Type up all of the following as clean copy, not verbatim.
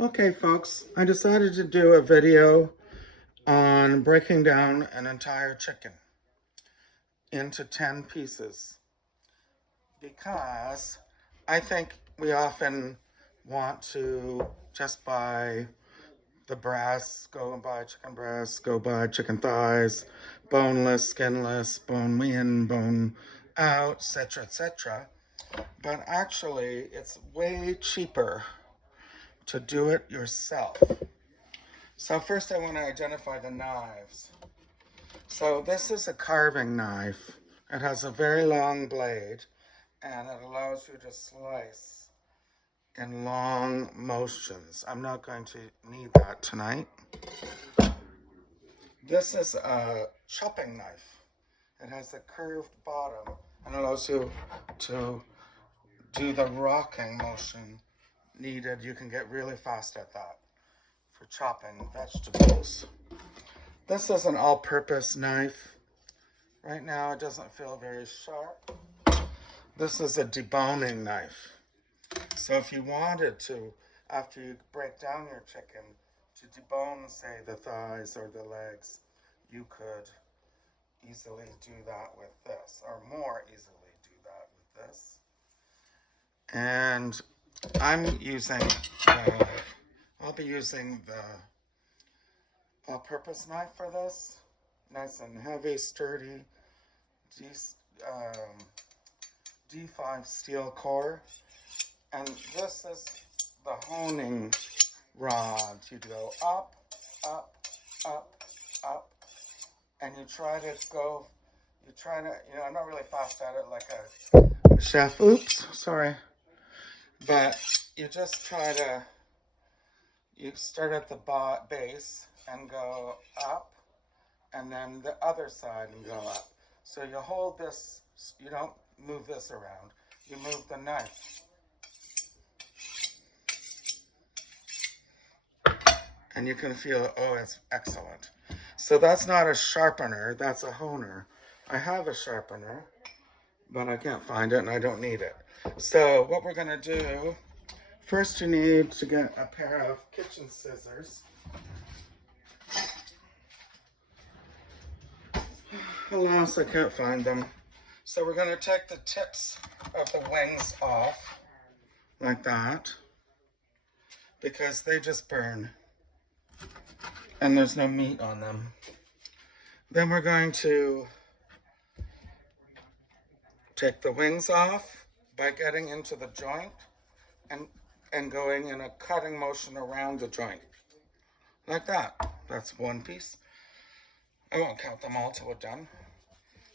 Okay, folks, I decided to do a video on breaking down an entire chicken into 10 pieces because I think we often want to just buy the breasts, go and buy chicken breasts, go buy chicken thighs, boneless, skinless, bone in, bone out, etc., etc. But actually, it's way cheaper to do it yourself. So first I want to identify the knives. So this is a carving knife. It has a very long blade and it allows you to slice in long motions. I'm not going to need that tonight. This is a chopping knife. It has a curved bottom and allows you to do the rocking motion needed. You can get really fast at that for chopping vegetables. This is an all-purpose knife. Right now it doesn't feel very sharp. This is a deboning knife. So if you wanted to, after you break down your chicken, to debone, say, the thighs or the legs, you could easily do that with this, or more easily do that with this. And I'll be using the all-purpose knife for this. Nice and heavy, sturdy, D5 steel core. And this is the honing rod. You go up, up, up, up, and you try to, I'm not really fast at it like a chef. Oops, sorry. But you just try to, you start at the base and go up, and then the other side and go up. So you hold this, you don't move this around, you move the knife. And you can feel, oh, it's excellent. So that's not a sharpener, that's a honer. I have a sharpener, but I can't find it and I don't need it. So what we're gonna do, first you need to get a pair of kitchen scissors. Alas, I can't find them. So we're gonna take the tips of the wings off, like that, because they just burn and there's no meat on them. Then we're going to take the wings off by getting into the joint and going in a cutting motion around the joint. Like that. That's one piece. I won't count them all till we're done.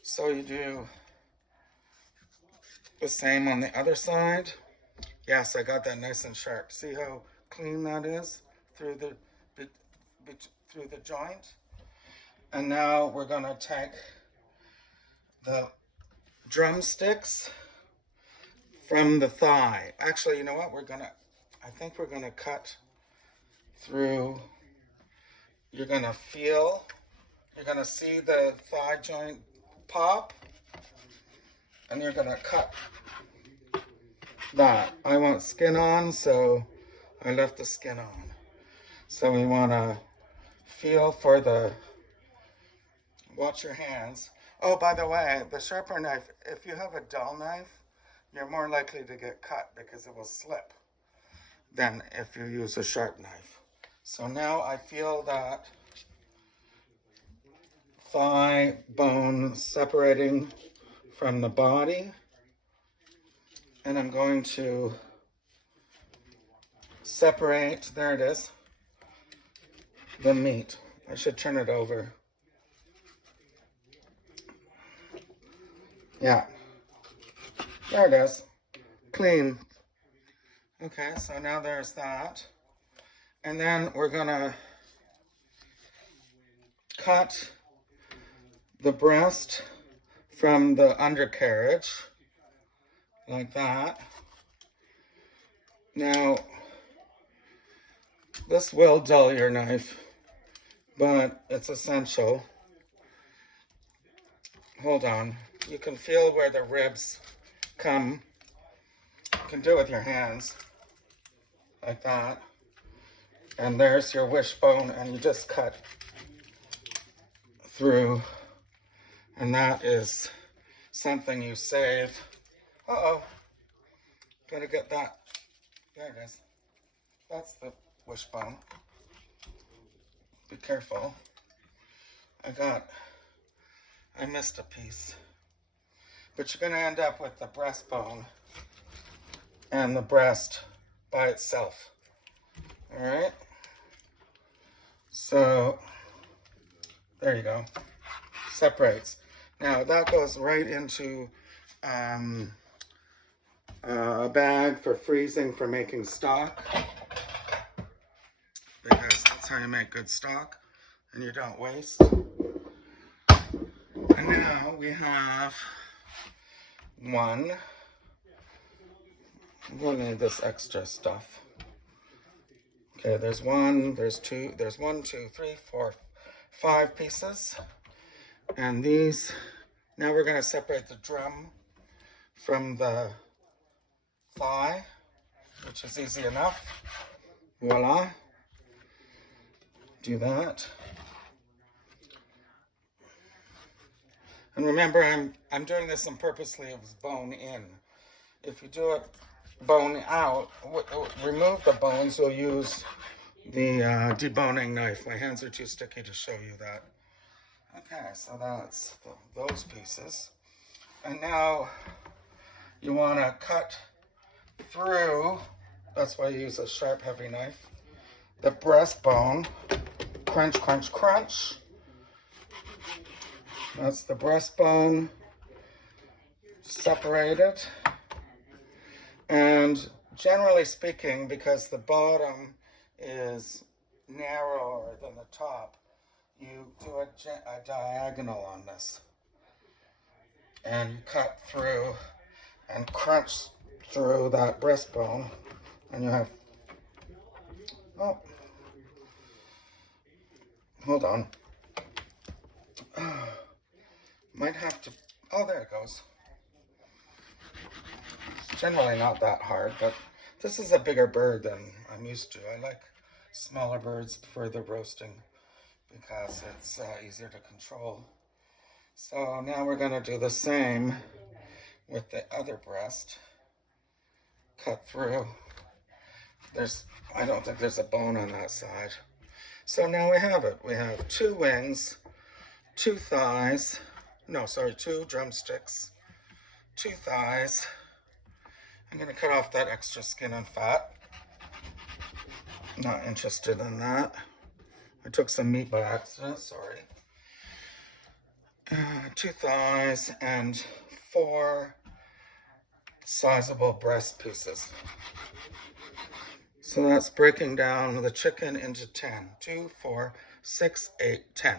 So you do the same on the other side. Yes, I got that nice and sharp. See how clean that is through the joint? And now we're gonna take the drumsticks from the thigh. Actually, you know what? I think we're gonna cut through. You're gonna see the thigh joint pop, and you're gonna cut that. I want skin on, so I left the skin on. So we wanna feel for watch your hands. Oh, by the way, the sharper knife, if you have a dull knife, you're more likely to get cut because it will slip than if you use a sharp knife. So now I feel that thigh bone separating from the body, and I'm going to separate, there it is, the meat. I should turn it over. Yeah, there it is, clean. Okay, so now there's that. And then we're gonna cut the breast from the undercarriage, like that. Now, this will dull your knife, but it's essential. Hold on. You can feel where the ribs come. You can do it with your hands, like that. And there's your wishbone, and you just cut through, and that is something you save. Uh-oh, gotta get that. There it is. That's the wishbone. Be careful. I missed a piece. But you're gonna end up with the breastbone and the breast by itself. All right? So, there you go. Separates. Now that goes right into a bag for freezing for making stock, because that's how you make good stock and you don't waste. And now we have one. I'm going to need this extra stuff. Okay, there's one, there's two, there's 1, 2, 3, 4, 5 pieces. And these, now we're going to separate the drum from the thigh, which is easy enough. Voila. Do that. And remember, I'm doing this on purposely as bone in. If you do it bone out, remove the bones, you'll use the deboning knife. My hands are too sticky to show you that. Okay, so that's those pieces. And now you want to cut through, that's why you use a sharp, heavy knife, the breastbone. Crunch, crunch, crunch. That's the breastbone separated. And generally speaking, because the bottom is narrower than the top, you do a diagonal on this. And you cut through and crunch through that breastbone. And you have, oh, hold on. Might have to, oh, there it goes. It's generally not that hard, but this is a bigger bird than I'm used to. I like smaller birds for the roasting because it's easier to control. So now we're going to do the same with the other breast. Cut through. I don't think there's a bone on that side. So now we have it. We have 2 wings, 2 thighs, no, sorry, 2 drumsticks, 2 thighs. I'm going to cut off that extra skin and fat. Not interested in that. I took some meat by accident, sorry. 2 thighs and 4 sizable breast pieces. So that's breaking down the chicken into 10. 2, 4, 6, 8, 10.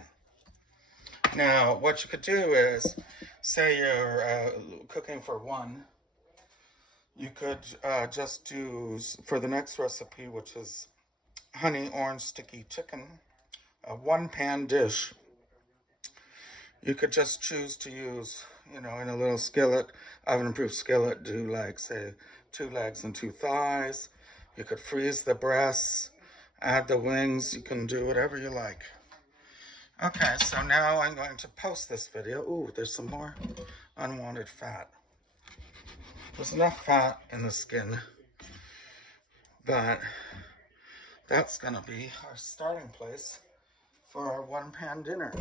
Now, what you could do is, say you're cooking for 1, you could just do, for the next recipe, which is honey orange sticky chicken, a 1-pan dish, you could just choose to use, in a little skillet, oven-proof skillet, do like, say, 2 legs and 2 thighs. You could freeze the breasts, add the wings, you can do whatever you like. Okay, so now I'm going to post this video. Ooh, there's some more unwanted fat. There's enough fat in the skin, but that's gonna be our starting place for our 1-pan dinner.